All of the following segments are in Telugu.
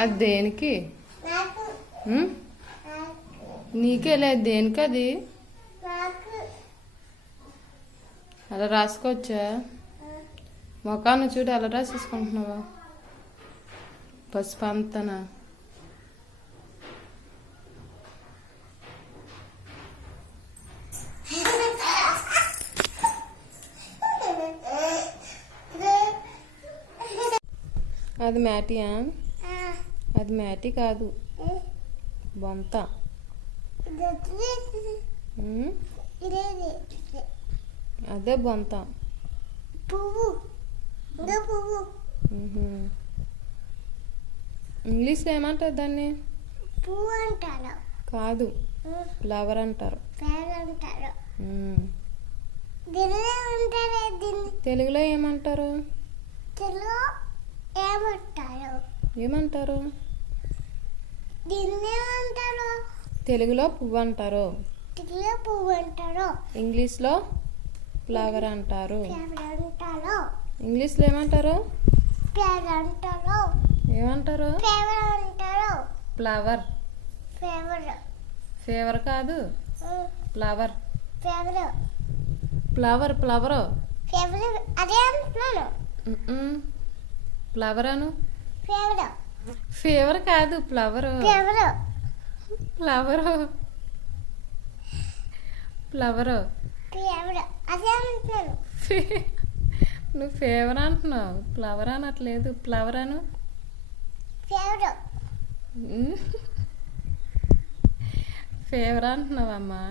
అది దేనికి? నీకే లేదు, దేనికి అది? అలా రాసుకోవచ్చా? మొఖాన్ని చూడు, అలా రాసేసుకుంటున్నావా? పసుపు అంతనా? అది మ్యాటియా? అది మ్యాటి కాదు, బొంత. అదే బొంత. ఇంగ్లీష్లో ఏమంటారు దాన్ని? పువ్వు అంటారు. కాదు, ఫ్లవర్ అంటారు. తెలుగులో ఏమంటారు? ఏమంటారు? తెలుగులో పువ్వు అంటారు, ఇంగ్లీష్లో ఫ్లవర్ అంటారు. ఇంగ్లీష్లో ఏమంటారు? ఏమంటారు? ఫ్లవర్. ఫేవర్ కాదు, ఫ్లవర్. ఫ్లవర్ ఫ్లవర్ ఫ్లవర్ అను. ఫేవర్ కాదు, ఫ్లవర్. Flower flower. నువ్వు ఫేవర్ అంటున్నావు, ఫ్లవర్ అనట్లేదు. ఫ్లవర్ అను. ఫేవర్ అంటున్నావమ్మా.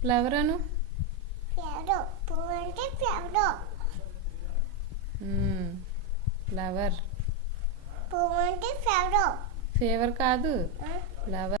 ఫ్లవర్ అను. ఫ్లవర్. ఫేవర్ కాదు, ఫ్లవర్.